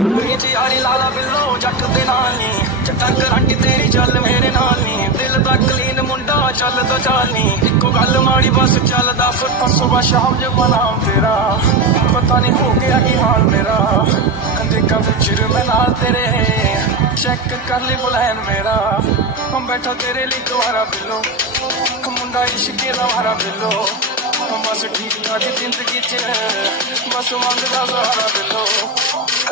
यारी लाला बिल्लो जट दे नाल नी जट्टा करंटी तेरी चल मेरे नाल नी दिल दा क्लीन मुंडा चल दो चाल नी इको गल माड़ी बस चलदा फुट सुबह शाम जब नाम तेरा पता नहीं हो गया की हाल मेरा देखा फिर मैं नाल तेरे चेक कर ली बुलैन मेरा हम बैठा तेरे लिए दोबारा बिल्लो मुंडा इश्क दा मारा बिल्लो बस ठीक ठाक जिंदगी च बस मंगदा सहारा बिल्लो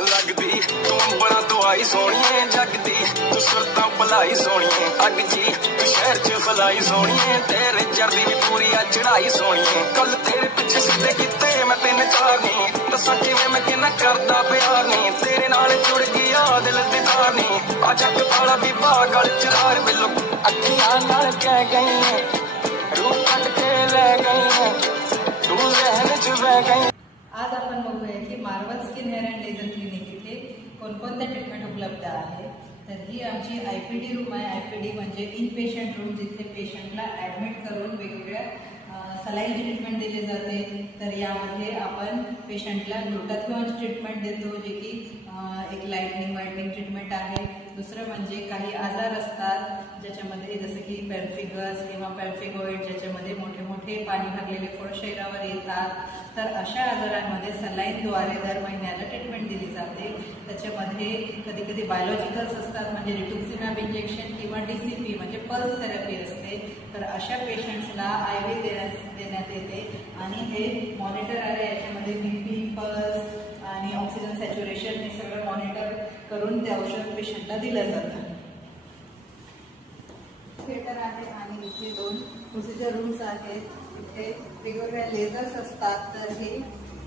लगदी तू बड़ा दुआई सोनिए जगदी तू सुरता भलाई सोनिए अग जी तू शहर च फलाई सोनिए तेरे जर्दी भी पूरी चढ़ाई सोनिए कल तेरे पिछे सीधे किते मैं तीन चार नहीं दसा किवें मैं किन्ना करदा प्यार नहीं तेरे नाल जुड़ गया दिल दीदार नहीं आ जग वाला भी बागल चरार बिल्लो अखियां नाल कह गई रूप कट के ले गई तू जहन च बह गई। आज आपण बघूया की Marwat skin hair and laser clinic इथे कोणकोणत्या ट्रीटमेंट उपलब्ध आहे। तर ही आमची आयपीडी रूम आहे। आयपीडी म्हणजे इन पेशंट रूम, जिथे पेशंटला ऍडमिट करून वेगवेगळ्या सलाईनची ट्रीटमेंट दिली जाते। तर यामध्ये आपण पेशंटला ग्लुटाथिओनची ट्रीटमेंट देतो, जे की एक लाइटनिंग व्हाइटनिंग ट्रीटमेंट आहे। दुसरं म्हणजे काही आजार असतात ज्याच्यामध्ये जसं की पेम्फिगस किंवा पेम्फिगॉइड, ज्याच्यामध्ये मोठे मोठे पाणी भरलेले फोड शरीरावर येतात। तर अशा आजारांमध्ये सलाईनद्वारे दर महिन्याला ट्रीटमेंट दिली जाते। त्याच्यामध्ये कधी कधी बायोलॉजिकल्स असतात, म्हणजे रिटुक्सिमॅब इंजेक्शन किंवा डीसीपी म्हणजे पल्स थेरपी असते। तर अशा पेशंट्सला आयव्ही देण्यात येते आणि हे मॉनिटर आहे। याच्यामध्ये बीपी, पल्स आणि ऑक्सिजन सॅच्युरेशन हे सगळं मॉनिटर करून ते औषध पेशंटला दिलं जातं। थिएटर आहे आणि इथे 2 प्रोसिजर रूम्स आहेत। इथे वेगवेगळ्या लेझर्स असतात। तर हे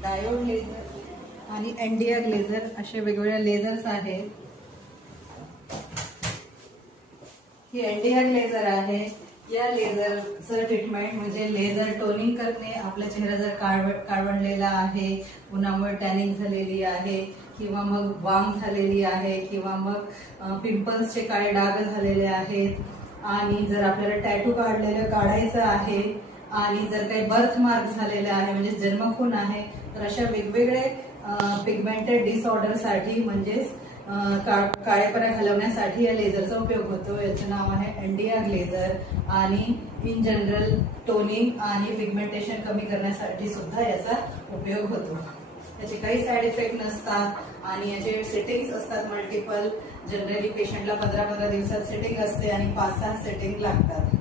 डायोड लेझर आणि एनडीआर लेझर असे वेगवेगळ्या लेझर्स आहेत। ही एनडीआर लेझर आहे। या लेझरचं ट्रीटमेंट म्हणजे लेझर टोनिंग करणे। आपला चेहरा जर काळवंडलेला आहे, उन्हामुळे टॅनिंग झालेली आहे किंवा मग वांग झालेली आहे किंवा मग पिंपल्सचे काळे डाग झालेले आहेत आणि जर आपल्याला टॅटू काढायचं आहे आणि जर काही बर्थ मार्क झालेले आहे म्हणजे जन्मखून आहे, तर अशा वेगवेगळे पिगमेंटेड डिसऑर्डरसाठी म्हणजेच काळेपणा घालवण्यासाठी या लेझरचा उपयोग होतो। याचं नाव आहे एनडीआर लेझर आणि इन जनरल टोनिंग आणि पिगमेंटेशन कमी करण्यासाठी सुद्धा याचा उपयोग होतो। त्याचे काही साइड इफेक्ट नसतात आणि याचे सेटिंग्स असतात मल्टिपल। जनरली पेशंटला 15-15 दिवसात सेटिंग असते आणि 5-6 सेटिंग लागतात।